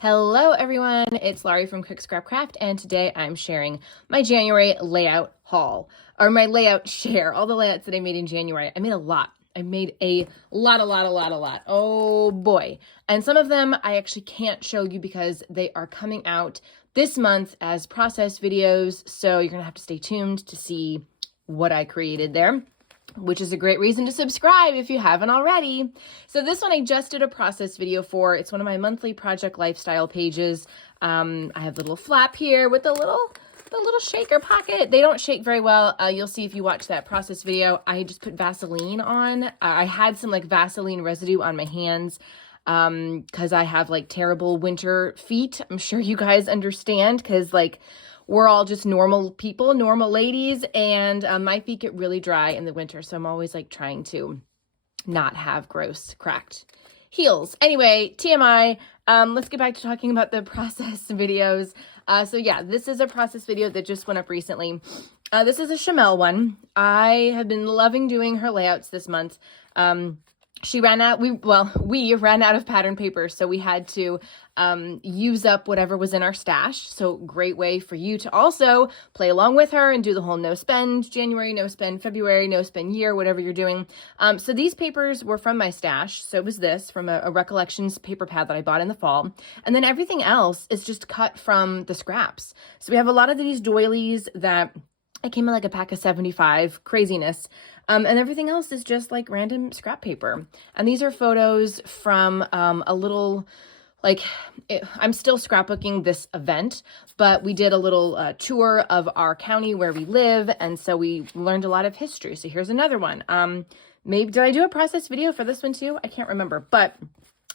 Hello everyone, it's Laurie from Quick Scrap Craft, and today I'm sharing my January layout haul, or my layout share, all the layouts that I made in January. I made a lot. I made a lot. Oh boy. And some of them I actually can't show you because they are coming out this month as process videos, so you're gonna have to stay tuned to see what I created there, which is a great reason to subscribe if you haven't already. So this one I just did a process video for. It's one of my monthly project lifestyle pages. I have the little flap here with the little shaker pocket. They don't shake very well. You'll see if you watch that process video. I just put Vaseline on. I had some like Vaseline residue on my hands because I have like terrible winter feet. I'm sure you guys understand because like we're all just normal people, normal ladies, and my feet get really dry in the winter, so I'm always like trying to not have gross cracked heels. Anyway, TMI, let's get back to talking about the process videos. So yeah, this is a process video that just went up recently. This is a Chamel one. I have been loving doing her layouts this month. We ran out of pattern paper, so we had to use up whatever was in our stash. So great way for you to also play along with her and do the whole no spend January, no spend February, no spend year, whatever you're doing. So these papers were from my stash. So it was this from a Recollections paper pad that I bought in the fall. And then everything else is just cut from the scraps. So we have a lot of these doilies that it came in like a pack of 75, craziness. And everything else is just like random scrap paper. And these are photos from a little, I'm still scrapbooking this event, but we did a little tour of our county where we live. And so we learned a lot of history. So here's another one. Maybe, did I do a process video for this one too? I can't remember, but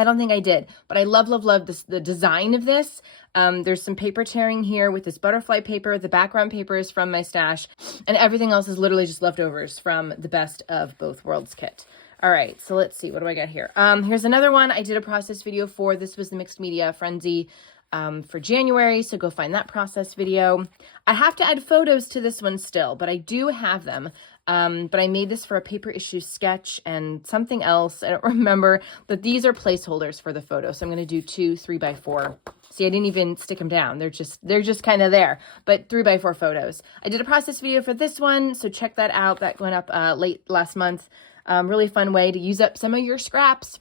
I don't think I did, but I love this, the design of this. There's some paper tearing here with this butterfly paper. The background paper is from my stash, and everything else is literally just leftovers from the Best of Both Worlds kit. All right, so let's see, what do I got here? Here's another one I did a process video for. This was the Mixed Media Frenzy for January, so go find that process video. I have to add photos to this one still, but I do have them. But I made this for a paper issue sketch and something else. I don't remember, but these are placeholders for the photo. So I'm going to do 2 3x4. See, I didn't even stick them down. They're just kind of there, but 3x4 photos. I did a process video for this one, so check that out. That went up late last month. Really fun way to use up some of your scraps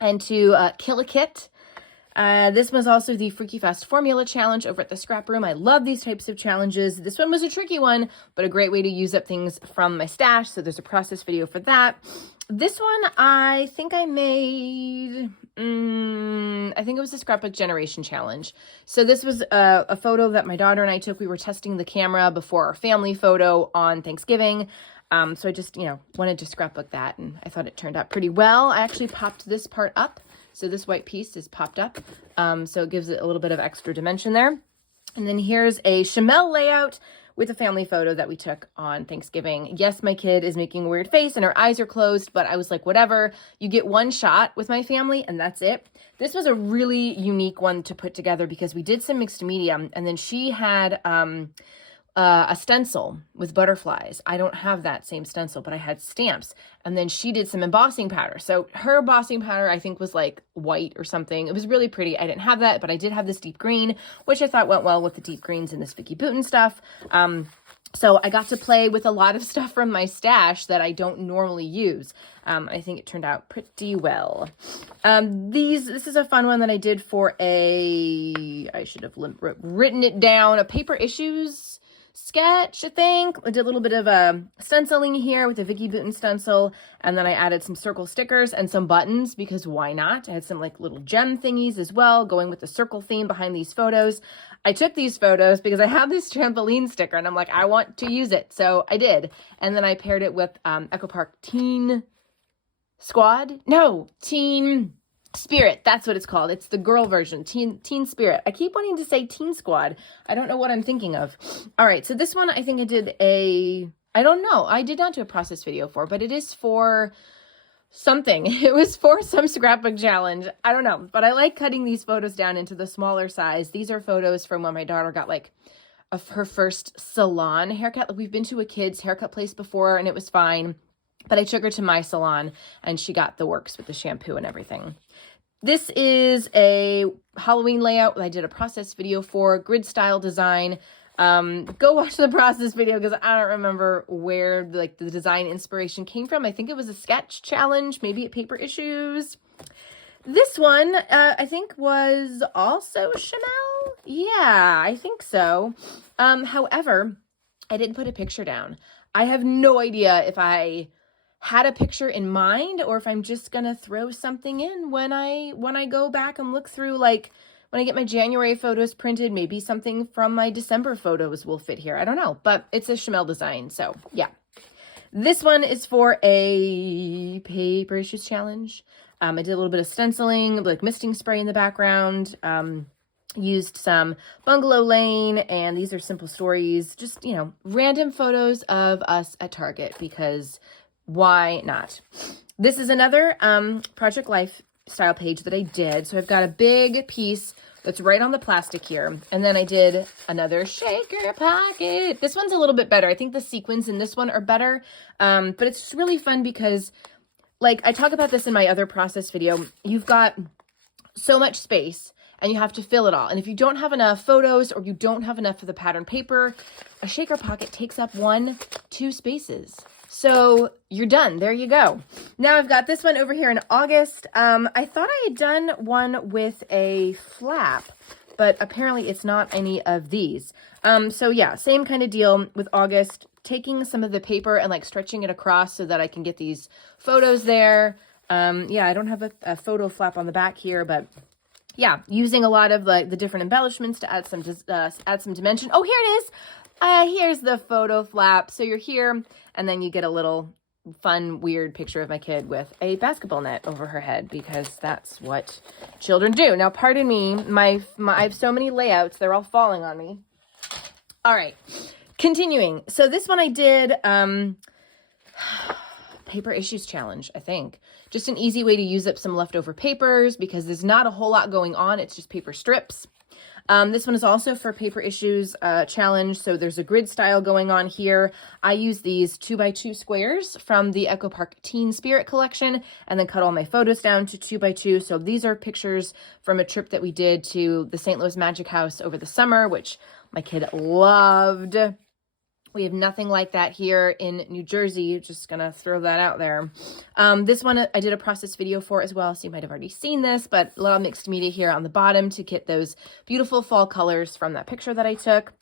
and to kill a kit. This was also the Freaky Fast Formula Challenge over at the Scrap Room. I love these types of challenges. This one was a tricky one, but a great way to use up things from my stash. So there's a process video for that. This one, I think I made, I think it was the Scrapbook Generation Challenge. So this was a photo that my daughter and I took. We were testing the camera before our family photo on Thanksgiving. So I just, wanted to scrapbook that, and I thought it turned out pretty well. I actually popped this part up. So this white piece is popped up, so it gives it a little bit of extra dimension there. And then here's a Chamel layout with a family photo that we took on Thanksgiving. Yes, my kid is making a weird face and her eyes are closed, but I was like, whatever. You get one shot with my family and that's it. This was a really unique one to put together because we did some mixed media, and then she had a stencil with butterflies. I don't have that same stencil, but I had stamps. And then she did some embossing powder. So her embossing powder, I think, was like white or something. It was really pretty. I didn't have that, but I did have this deep green, which I thought went well with the deep greens and this Vicky Boutin stuff. So I got to play with a lot of stuff from my stash that I don't normally use. I think it turned out pretty well. This is a fun one that I did for I should have written it down, a paper issues sketch, I think. I did a little bit of stenciling here with a Vicky Boutin stencil, and then I added some circle stickers and some buttons because why not? I had some like little gem thingies as well, going with the circle theme behind these photos. I took these photos because I have this trampoline sticker and I'm like, I want to use it. So I did. And then I paired it with Echo Park Teen Spirit, that's what it's called. It's the girl version, Teen Spirit. I keep wanting to say Teen Squad. I don't know what I'm thinking of. All right, so this one I think I did I don't know. I did not do a process video for, but it is for something. It was for some scrapbook challenge. I don't know, but I like cutting these photos down into the smaller size. These are photos from when my daughter got like her first salon haircut. Like, we've been to a kid's haircut place before and it was fine, but I took her to my salon and she got the works with the shampoo and everything. This is a Halloween layout that I did a process video for, grid style design. Go watch the process video because I don't remember where like the design inspiration came from. I think it was a sketch challenge, maybe at Paper Issues. This one, I think was also Chanel. Yeah, I think so. However, I didn't put a picture down. I have no idea if I had a picture in mind or if I'm just gonna throw something in when I go back and look through, like when I get my January photos printed, maybe something from my December photos will fit here. I don't know, but it's a Chanel design, so yeah. This one is for a Paper Issues challenge. I did a little bit of stenciling, like misting spray in the background, used some Bungalow Lane, and these are simple stories, just, you know, random photos of us at Target because why not? This is another Project Lifestyle page that I did. So I've got a big piece that's right on the plastic here. And then I did another shaker pocket. This one's a little bit better. I think the sequins in this one are better. But it's really fun because, like, I talk about this in my other process video. You've got so much space and you have to fill it all. And if you don't have enough photos or you don't have enough of the pattern paper, a shaker pocket takes up 1-2 spaces. So you're done. There you go. Now I've got this one over here in August. I thought I had done one with a flap, but apparently it's not any of these. So yeah, same kind of deal with August, taking some of the paper and like stretching it across so that I can get these photos there. Yeah, I don't have a photo flap on the back here, but yeah, using a lot of like the different embellishments to add some dimension. Oh, here it is. Here's the photo flap. So you're here, and then you get a little fun, weird picture of my kid with a basketball net over her head because that's what children do. Now, pardon me, I have so many layouts. They're all falling on me. All right, continuing. So this one I did Paper Issues challenge, I think. Just an easy way to use up some leftover papers because there's not a whole lot going on. It's just paper strips. This one is also for Paper Issues challenge. So there's a grid style going on here. I use these 2x2 squares from the Echo Park Teen Spirit collection and then cut all my photos down to 2x2. So these are pictures from a trip that we did to the St. Louis Magic House over the summer, which my kid loved. We have nothing like that here in New Jersey. Just gonna throw that out there. This one I did a process video for as well, so you might have already seen this, but a lot of mixed media here on the bottom to get those beautiful fall colors from that picture that I took.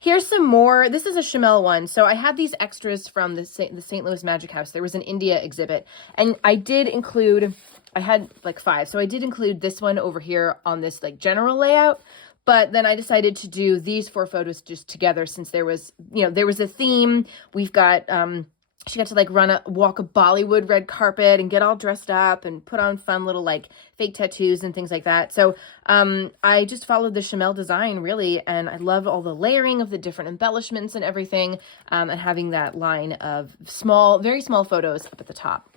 Here's some more. This is a Chanel one. So I had these extras from the St. Louis Magic House. There was an India exhibit, and I did include, I had like 5. So I did include this one over here on this like general layout. But then I decided to do these 4 photos just together since there was, you know, there was a theme. We've got, she got to like walk a Bollywood red carpet and get all dressed up and put on fun little like fake tattoos and things like that. So I just followed the Chanel design really. And I love all the layering of the different embellishments and everything. And having that line of small, very small photos up at the top.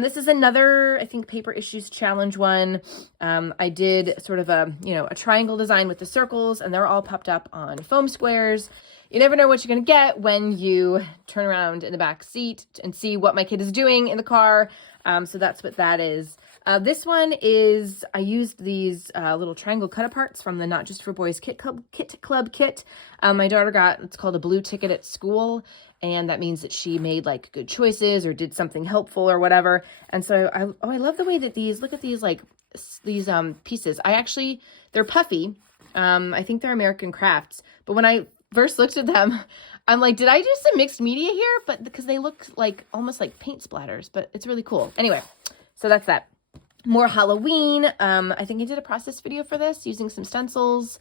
This is another, I think, Paper Issues challenge one. I did sort of a, you know, a triangle design with the circles, and they're all popped up on foam squares. You never know what you're going to get when you turn around in the back seat and see what my kid is doing in the car. So that's what that is. This one is, I used these little triangle cut-aparts from the Not Just for Boys Kit Club kit. My daughter got, it's called a blue ticket at school, and that means that she made like good choices or did something helpful or whatever. And so I love the way that these, look at these like, these pieces. They're puffy. I think they're American Crafts. But when I first looked at them, I'm like, did I do some mixed media here? But because they look like almost like paint splatters, but it's really cool. Anyway, so that's that. More Halloween. I think I did a process video for this using some stencils.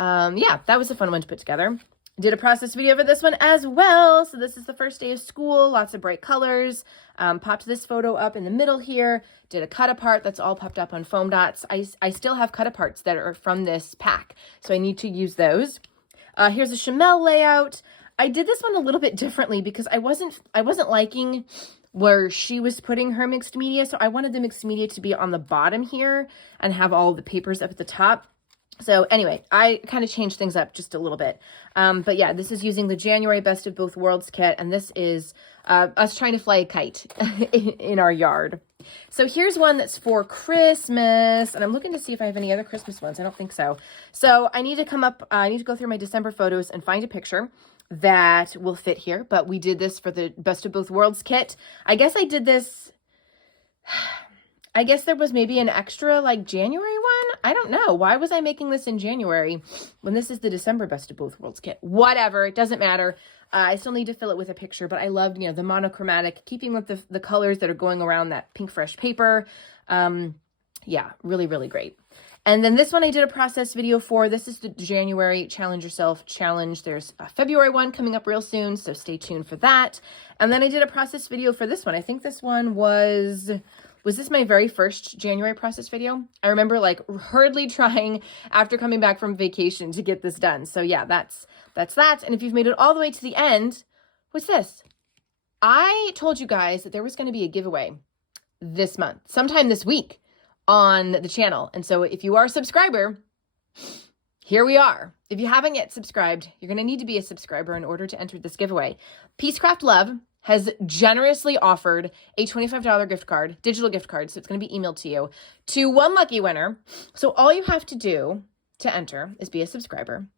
Yeah, that was a fun one to put together. Did a process video for this one as well. So this is the first day of school, lots of bright colors. Popped this photo up in the middle here. Did a cut apart that's all popped up on foam dots. I still have cut aparts that are from this pack, so I need to use those. Here's a Chanel layout. I did this one a little bit differently because I wasn't liking where she was putting her mixed media. So I wanted the mixed media to be on the bottom here and have all the papers up at the top. So anyway, I kind of changed things up just a little bit. But yeah, this is using the January Best of Both Worlds kit. And this is us trying to fly a kite in our yard. So here's one that's for Christmas. And I'm looking to see if I have any other Christmas ones. I don't think so. So I need to go through my December photos and find a picture that will fit here. But we did this for the Best of Both Worlds kit. I guess I did this... I guess there was maybe an extra like January one. I don't know. Why was I making this in January when this is the December Best of Both Worlds kit? Whatever. It doesn't matter. I still need to fill it with a picture, but I loved, the monochromatic, keeping with the colors that are going around that pink fresh paper. Yeah, really, really great. And then this one I did a process video for. This is the January Challenge Yourself Challenge. There's a February one coming up real soon, so stay tuned for that. And then I did a process video for this one. I think this one was this my very first January process video? I remember like hurriedly trying after coming back from vacation to get this done. So yeah, that's that. And if you've made it all the way to the end, what's this? I told you guys that there was going to be a giveaway this month, sometime this week on the channel. And so if you are a subscriber, here we are. If you haven't yet subscribed, you're going to need to be a subscriber in order to enter this giveaway. Peacecraft Love has generously offered a $25 gift card, digital gift card, so it's going to be emailed to you, to one lucky winner. So all you have to do to enter is be a subscriber.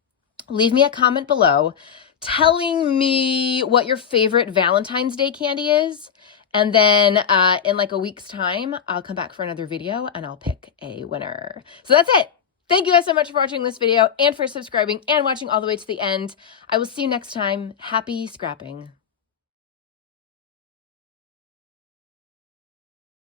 Leave me a comment below telling me what your favorite Valentine's Day candy is. And then in like a week's time, I'll come back for another video and I'll pick a winner. So that's it. Thank you guys so much for watching this video and for subscribing and watching all the way to the end. I will see you next time. Happy scrapping.